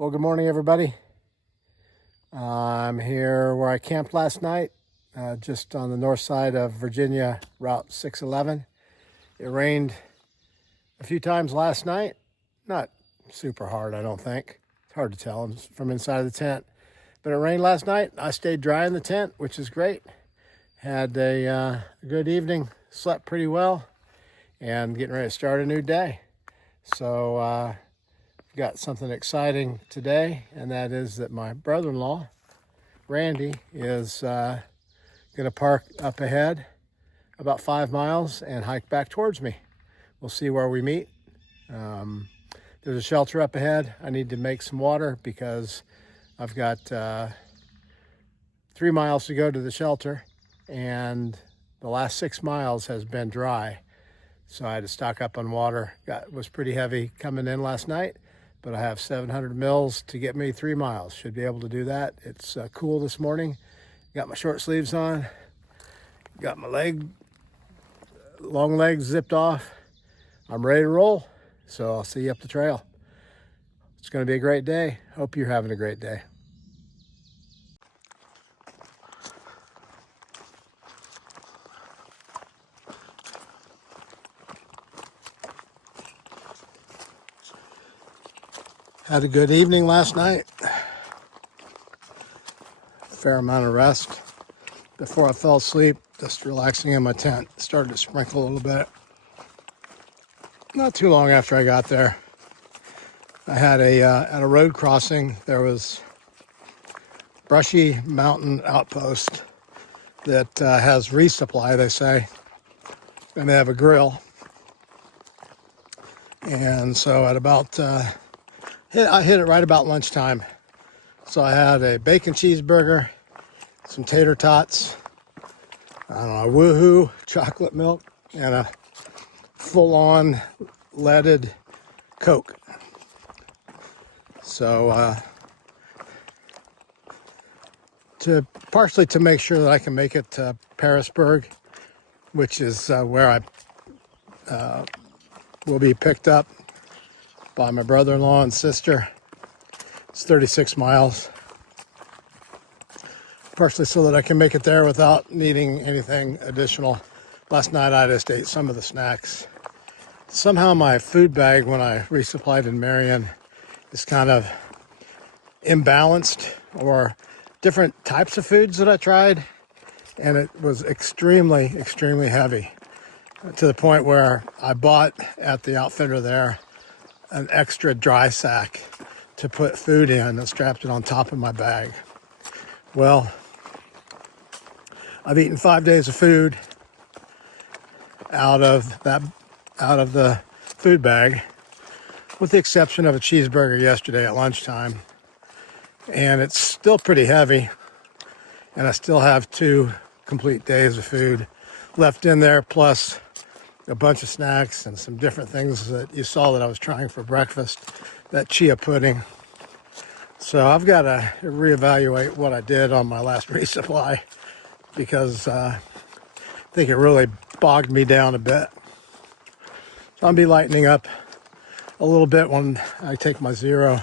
Well, good morning, everybody. I'm here where I camped last night, just on the north side of Virginia, Route 611. It rained a few times last night. Not super hard, I don't think. It's hard to tell from inside the tent. But it rained last night. I stayed dry in the tent, which is great. Had a good evening, slept pretty well, and getting ready to start a new day. So, got something exciting today, and that is that my brother-in-law, Randy, is going to park up ahead about 5 miles and hike back towards me. We'll see where we meet. There's a shelter up ahead. I need to make some water because I've got 3 miles to go to the shelter, and the last 6 miles has been dry. So I had to stock up on water. Was pretty heavy coming in last night, but I have 700 mils to get me 3 miles. Should be able to do that. It's cool this morning. Got my short sleeves on. Got my long legs zipped off. I'm ready to roll. So I'll see you up the trail. It's going to be a great day. Hope you're having a great day. Had a good evening last night. Fair amount of rest. Before I fell asleep, just relaxing in my tent. Started to sprinkle a little bit. Not too long after I got there, I had at a road crossing, there was brushy mountain outpost that has resupply, they say, and they have a grill. And so at about I hit it right about lunchtime. So I had a bacon cheeseburger, some tater tots, I don't know, a Woohoo chocolate milk, and a full-on leaded Coke. So partially to make sure that I can make it to Parisburg, which is where I will be picked up by my brother-in-law and sister. It's 36 miles. Partially so that I can make it there without needing anything additional. Last night I just ate some of the snacks. Somehow my food bag, when I resupplied in Marion, is kind of imbalanced, or different types of foods that I tried, and it was extremely, extremely heavy, to the point where I bought at the outfitter there an extra dry sack to put food in and strapped it on top of my bag. Well, I've eaten 5 days of food out of the food bag, with the exception of a cheeseburger yesterday at lunchtime. And it's still pretty heavy, and I still have 2 complete days of food left in there, plus a bunch of snacks and some different things that you saw that I was trying for breakfast, that chia pudding. So I've got to reevaluate what I did on my last resupply, because I think it really bogged me down a bit. So I'll be lightening up a little bit when I take my zero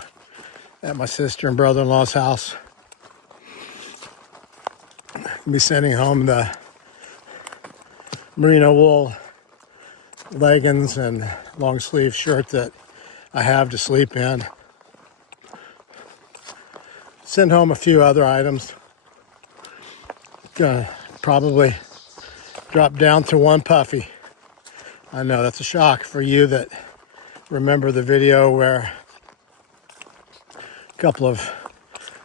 at my sister and brother-in-law's house. I'll be sending home the merino wool leggings and long sleeve shirt that I have to sleep in. Send home a few other items. Gonna probably drop down to 1 puffy. I know that's a shock for you that remember the video where a couple of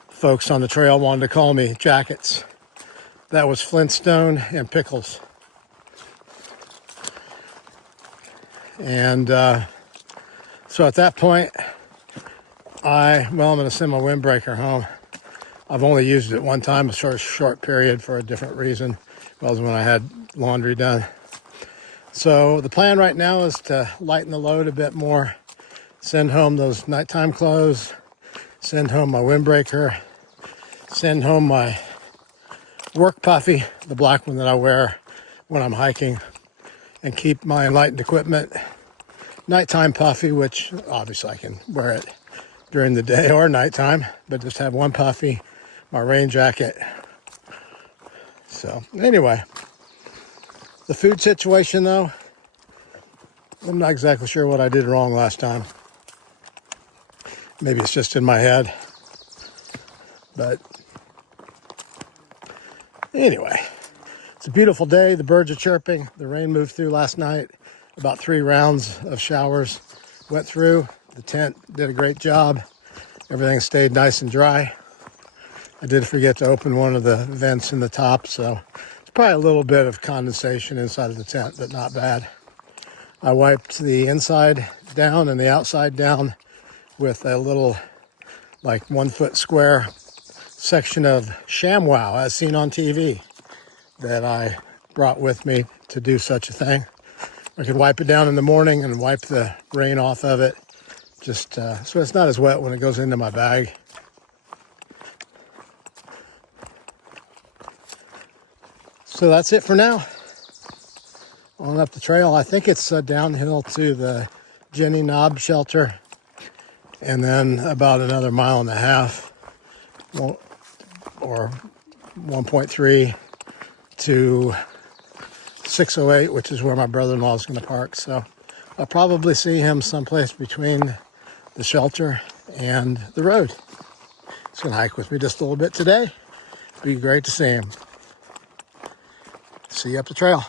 folks on the trail wanted to call me Jackets. That was Flintstone and Pickles. And so at that point, I'm going to send my windbreaker home. I've only used it one time, a short period, for a different reason. It was when I had laundry done. So the plan right now is to lighten the load a bit more, send home those nighttime clothes, send home my windbreaker, send home my work puffy, the black one that I wear when I'm hiking, and keep my enlightened equipment nighttime puffy, which obviously I can wear it during the day or nighttime, but just have one puffy, my rain jacket. So anyway, the food situation though, I'm not exactly sure what I did wrong last time. Maybe it's just in my head. But anyway, it's a beautiful day. The birds are chirping. The rain moved through last night. About 3 rounds of showers went through. The tent did a great job. Everything stayed nice and dry. I did forget to open one of the vents in the top, so it's probably a little bit of condensation inside of the tent, but not bad. I wiped the inside down and the outside down with a little, like 1 foot square section of ShamWow as seen on TV that I brought with me to do such a thing. I could wipe it down in the morning and wipe the rain off of it, just so it's not as wet when it goes into my bag. So that's it for now. On up the trail. I think it's downhill to the Jenny Knob shelter, and then about another 1.5 miles, or 1.3 to 608, which is where my brother-in-law is going to park. So I'll probably see him someplace between the shelter and the road. He's going to hike with me just a little bit today. Be great to see him. See you up the trail.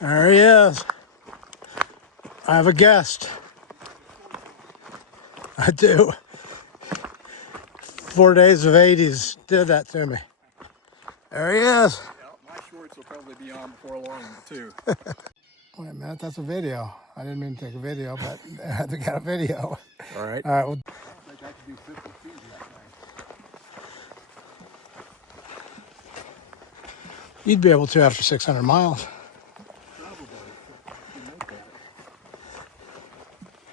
There he is. I have a guest. I do. 4 days of 80s did that to me. There he is. Yeah, my shorts will probably be on before long, too. Wait a minute, that's a video. I didn't mean to take a video, but I got a video. All right. All right, well, I don't think I could do 50 feet that night. you'd be able to after 600 miles. Probably. You know that.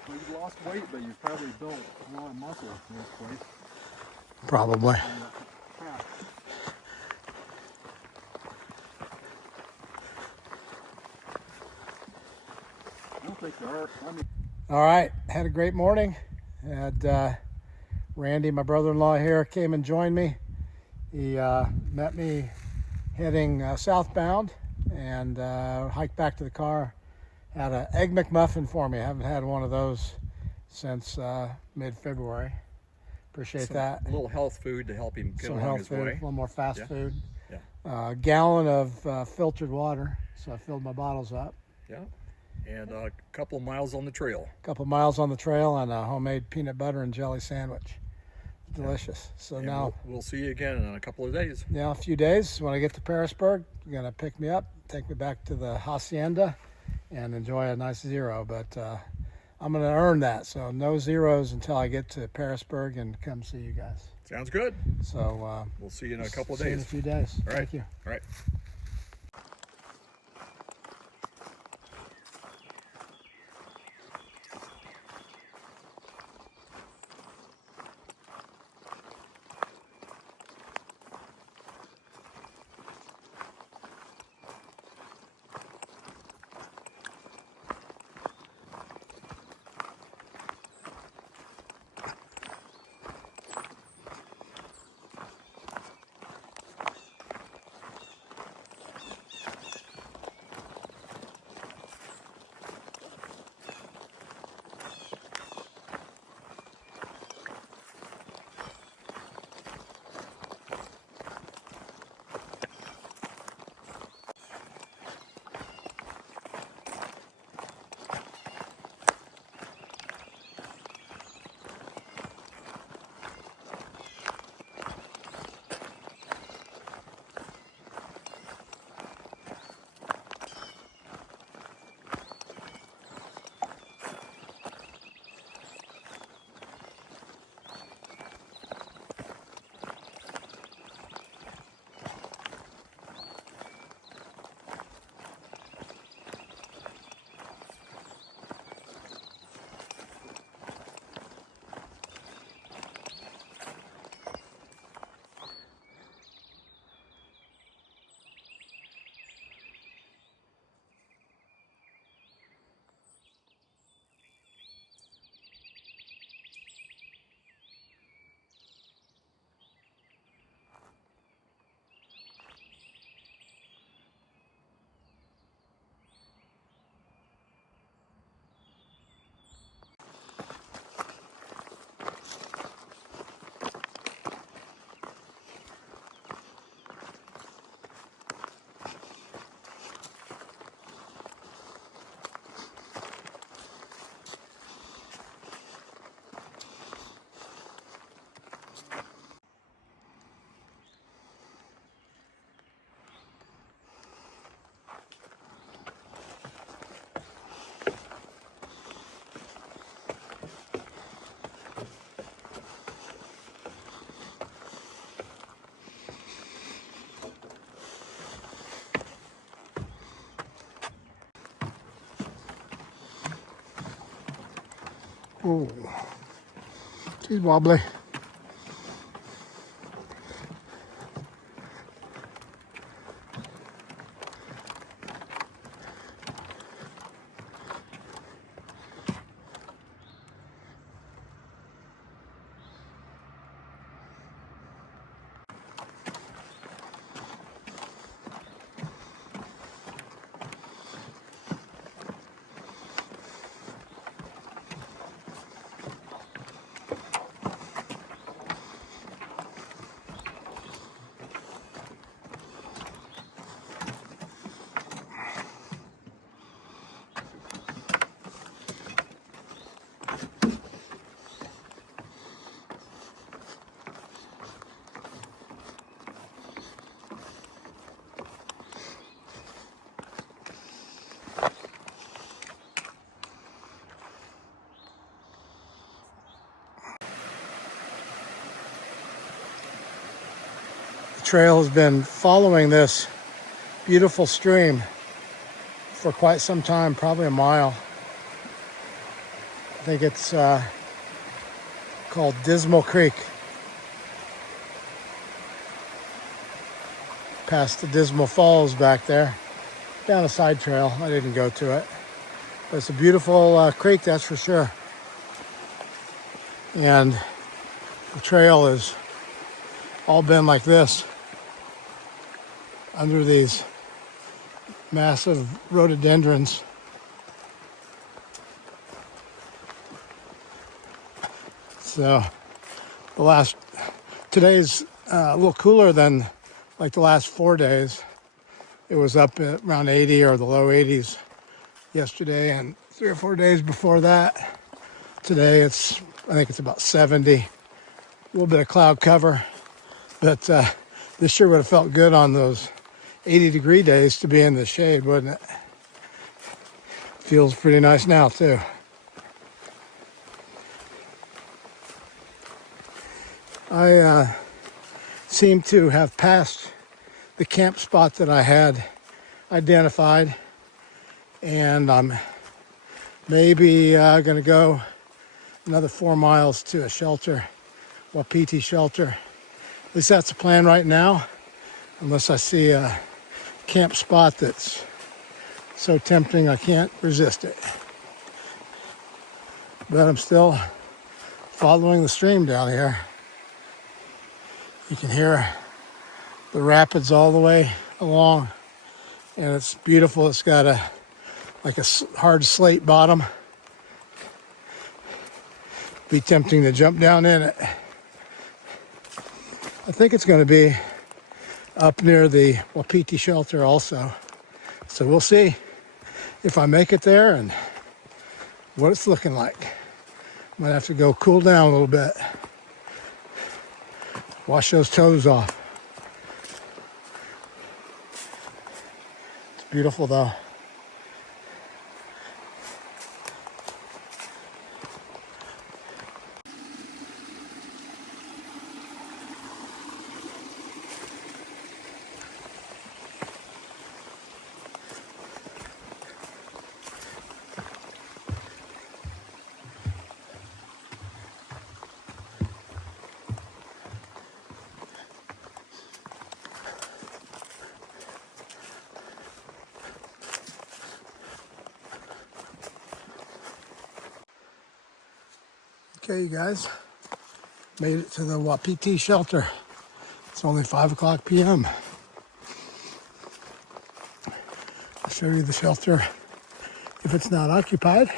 Well, you've lost weight, but you've probably built a lot of muscle in this place. Probably. I don't think there are. All right, had a great morning. Had Randy, my brother-in-law here, came and joined me. He met me heading southbound and hiked back to the car. Had an Egg McMuffin for me. I haven't had one of those since mid-February. Appreciate that. A little health food to help him get Some along health his food, way. a little more fast food. Yeah. Gallon of filtered water, so I filled my bottles up. Yeah. And a couple of miles on the trail. A couple miles on the trail and a homemade peanut butter and jelly sandwich. Delicious. So And now we'll see you again in a couple of days. a few days, when I get to Pearisburg, you're going to pick me up, take me back to the hacienda, and enjoy a nice zero. But I'm going to earn that, so no zeros until I get to Pearisburg and come see you guys. Sounds good. So We'll see you in a couple of see you days. in a few days. All right. Thank you. All right. Oh, she's wobbly. Trail has been following this beautiful stream for quite some time, probably a mile. I think it's called Dismal Creek. Past the Dismal Falls back there. Down a side trail. I didn't go to it. But it's a beautiful creek, that's for sure. And the trail has all been like this, under these massive rhododendrons. So today's a little cooler than like the last 4 days. It was up at around 80 or the low 80s yesterday, and 3 or 4 days before that. Today I think it's about 70. A little bit of cloud cover, but this sure would have felt good on those 80-degree days to be in the shade, wouldn't it? Feels pretty nice now too. I seem to have passed the camp spot that I had identified, and I'm maybe going to go another 4 miles to a shelter, Wapiti shelter. At least that's the plan right now, unless I see a camp spot that's so tempting I can't resist it. But I'm still following the stream down here. You can hear the rapids all the way along, and it's beautiful. It's got a hard slate bottom. Be tempting to jump down in it. I think it's going to be up near the Wapiti shelter also. So we'll see if I make it there and what it's looking like. Might have to go cool down a little bit. Wash those toes off. It's beautiful though. Okay, you guys, made it to the Wapiti shelter. It's only 5 o'clock p.m. I'll show you the shelter if it's not occupied.